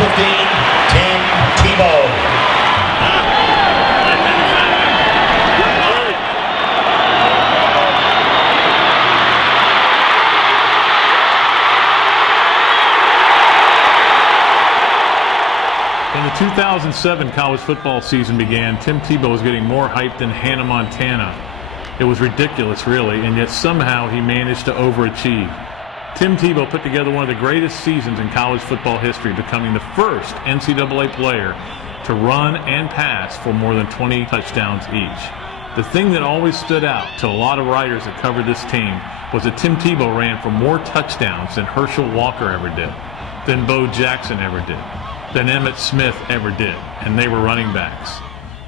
15, Tim Tebow. When the 2007 college football season began, Tim Tebow was getting more hype than Hannah Montana. It was ridiculous, really, and yet somehow he managed to overachieve. Tim Tebow put together one of the greatest seasons in college football history, becoming the first NCAA player to run and pass for more than 20 touchdowns each. The thing that always stood out to a lot of writers that covered this team was that Tim Tebow ran for more touchdowns than Herschel Walker ever did, than Bo Jackson ever did, than Emmitt Smith ever did, and they were running backs.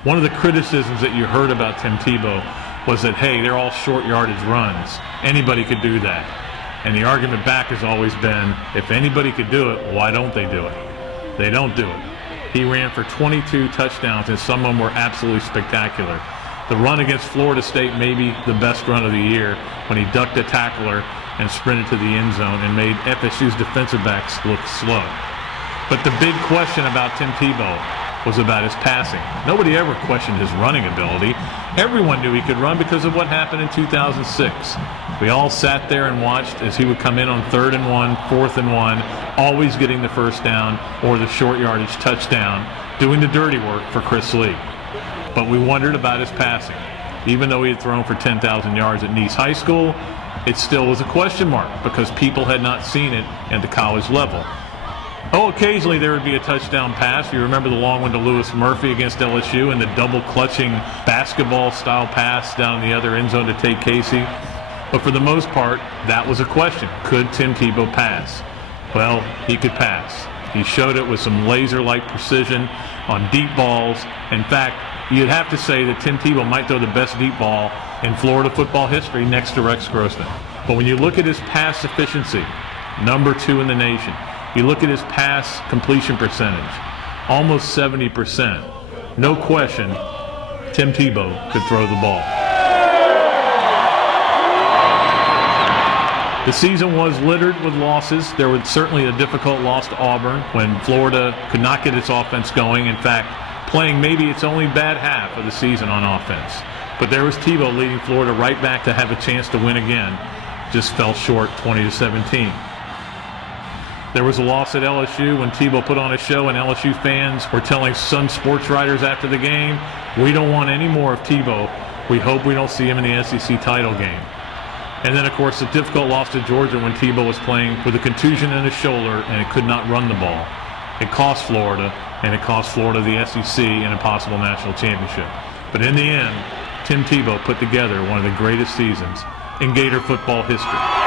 One of the criticisms that you heard about Tim Tebow was that, hey, they're all short yardage runs. Anybody could do that. And the argument back has always been, if anybody could do it, why don't they do it? They don't do it. He ran for 22 touchdowns, and some of them were absolutely spectacular. The run against Florida State may be the best run of the year when he ducked a tackler and sprinted to the end zone and made FSU's defensive backs look slow. But the big question about Tim Tebow was about his passing. Nobody ever questioned his running ability. Everyone knew he could run because of what happened in 2006. We all sat there and watched as he would come in on 3rd and 1, 4th and 1, always getting the first down or the short yardage touchdown, doing the dirty work for Chris Lee. But we wondered about his passing. Even though he had thrown for 10,000 yards at Nice High School, it still was a question mark because people had not seen it at the college level. Oh, occasionally there would be a touchdown pass. You remember the long one to Lewis Murphy against LSU and the double-clutching basketball-style pass down in the other end zone to Tate Casey. But for the most part, that was a question. Could Tim Tebow pass? Well, he could pass. He showed it with some laser-like precision on deep balls. In fact, you'd have to say that Tim Tebow might throw the best deep ball in Florida football history next to Rex Grossman. But when you look at his pass efficiency, number 2 in the nation, you look at his pass completion percentage, almost 70%. No question, Tim Tebow could throw the ball. The season was littered with losses. There was certainly a difficult loss to Auburn when Florida could not get its offense going. In fact, playing maybe its only bad half of the season on offense. But there was Tebow leading Florida right back to have a chance to win again. Just fell short 20-17. There was a loss at LSU when Tebow put on a show and LSU fans were telling Sun sports writers after the game, we don't want any more of Tebow. We hope we don't see him in the SEC title game. And then, of course, the difficult loss to Georgia when Tebow was playing with a contusion in his shoulder and it could not run the ball. It cost Florida, and it cost Florida the SEC and a possible national championship. But in the end, Tim Tebow put together one of the greatest seasons in Gator football history.